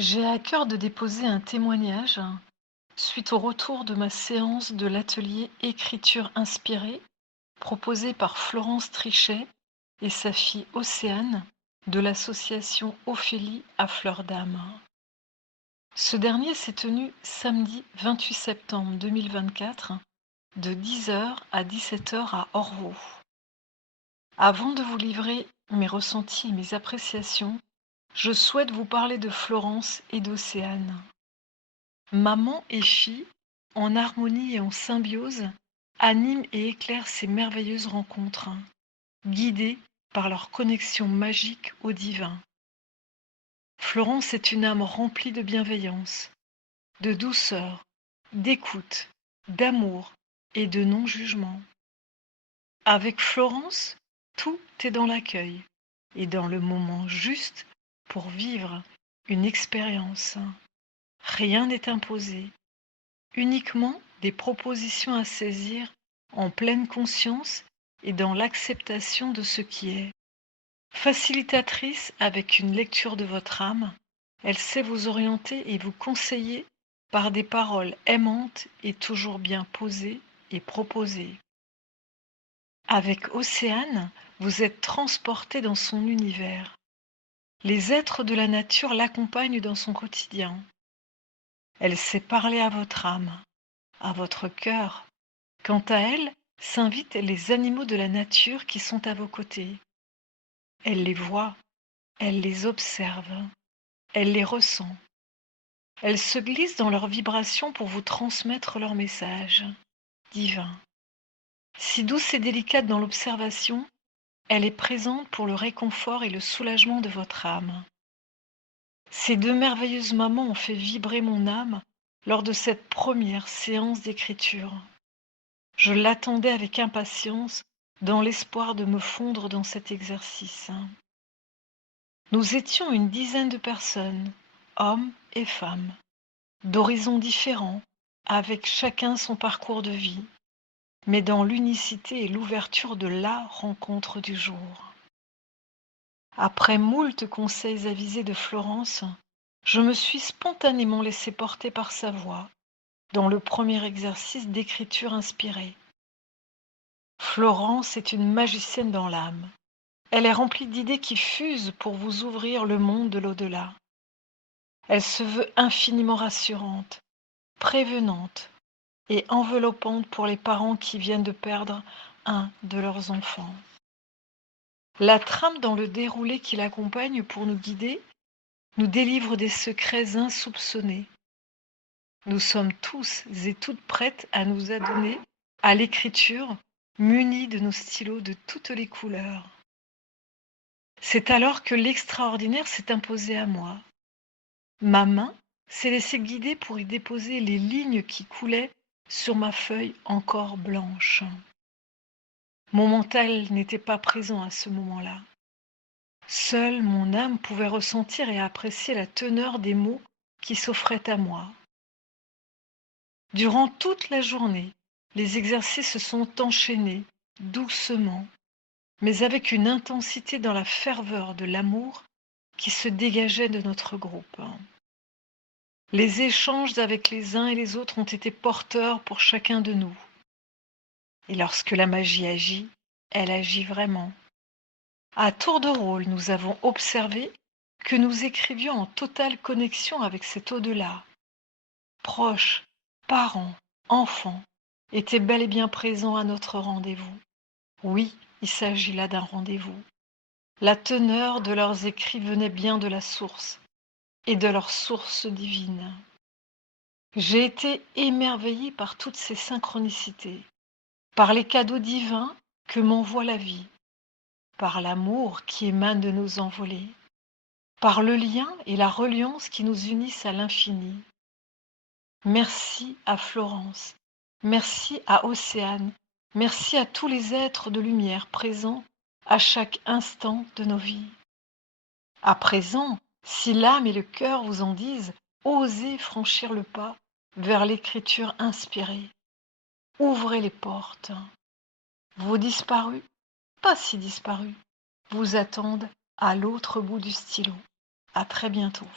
J'ai à cœur de déposer un témoignage suite au retour de ma séance de l'atelier écriture inspirée proposé par Florence Trichet et sa fille Océane de l'association Ophélie à fleur d'âme. Ce dernier s'est tenu samedi 28 septembre 2024 de 10 heures à 17 heures à Orvaux. Avant de vous livrer mes ressentis et mes appréciations, je souhaite vous parler de Florence et d'Océane. Maman et fille, en harmonie et en symbiose, animent et éclairent ces merveilleuses rencontres, guidées par leur connexion magique au divin. Florence est une âme remplie de bienveillance, de douceur, d'écoute, d'amour et de non-jugement. Avec Florence, tout est dans l'accueil et dans le moment juste pour vivre une expérience. Rien n'est imposé. Uniquement des propositions à saisir en pleine conscience et dans l'acceptation de ce qui est. Facilitatrice avec une lecture de votre âme, elle sait vous orienter et vous conseiller par des paroles aimantes et toujours bien posées et proposées. Avec Océane, vous êtes transporté dans son univers. Les êtres de la nature l'accompagnent dans son quotidien. Elle sait parler à votre âme, à votre cœur. Quant à elle, s'invitent les animaux de la nature qui sont à vos côtés. Elle les voit, elle les observe, elle les ressent. Elle se glisse dans leurs vibrations pour vous transmettre leur message divin. Si douce et délicate dans l'observation, elle est présente pour le réconfort et le soulagement de votre âme. Ces deux merveilleuses mamans ont fait vibrer mon âme lors de cette première séance d'écriture. Je l'attendais avec impatience dans l'espoir de me fondre dans cet exercice. Nous étions une dizaine de personnes, hommes et femmes, d'horizons différents, avec chacun son parcours de vie, mais dans l'unicité et l'ouverture de la rencontre du jour. Après moult conseils avisés de Florence, je me suis spontanément laissé porter par sa voix dans le premier exercice d'écriture inspirée. Florence est une magicienne dans l'âme. Elle est remplie d'idées qui fusent pour vous ouvrir le monde de l'au-delà. Elle se veut infiniment rassurante, prévenante et enveloppante pour les parents qui viennent de perdre un de leurs enfants. La trame dans le déroulé qui l'accompagne pour nous guider nous délivre des secrets insoupçonnés. Nous sommes tous et toutes prêtes à nous adonner à l'écriture, munis de nos stylos de toutes les couleurs. C'est alors que l'extraordinaire s'est imposé à moi. Ma main s'est laissée guider pour y déposer les lignes qui coulaient sur ma feuille encore blanche. Mon mental n'était pas présent à ce moment-là. Seule mon âme pouvait ressentir et apprécier la teneur des mots qui s'offraient à moi. Durant toute la journée, les exercices se sont enchaînés doucement, mais avec une intensité dans la ferveur de l'amour qui se dégageait de notre groupe. Les échanges avec les uns et les autres ont été porteurs pour chacun de nous. Et lorsque la magie agit, elle agit vraiment. À tour de rôle, nous avons observé que nous écrivions en totale connexion avec cet au-delà. Proches, parents, enfants étaient bel et bien présents à notre rendez-vous. Oui, il s'agit là d'un rendez-vous. La teneur de leurs écrits venait bien de la source et de leur source divine. J'ai été émerveillée par toutes ces synchronicités, par les cadeaux divins que m'envoie la vie, par l'amour qui émane de nos envolées, par le lien et la reliance qui nous unissent à l'infini. Merci à Florence, merci à Océane, merci à tous les êtres de lumière présents à chaque instant de nos vies. À présent, si l'âme et le cœur vous en disent, osez franchir le pas vers l'écriture inspirée. Ouvrez les portes. Vos disparus, pas si disparus, vous attendent à l'autre bout du stylo. À très bientôt.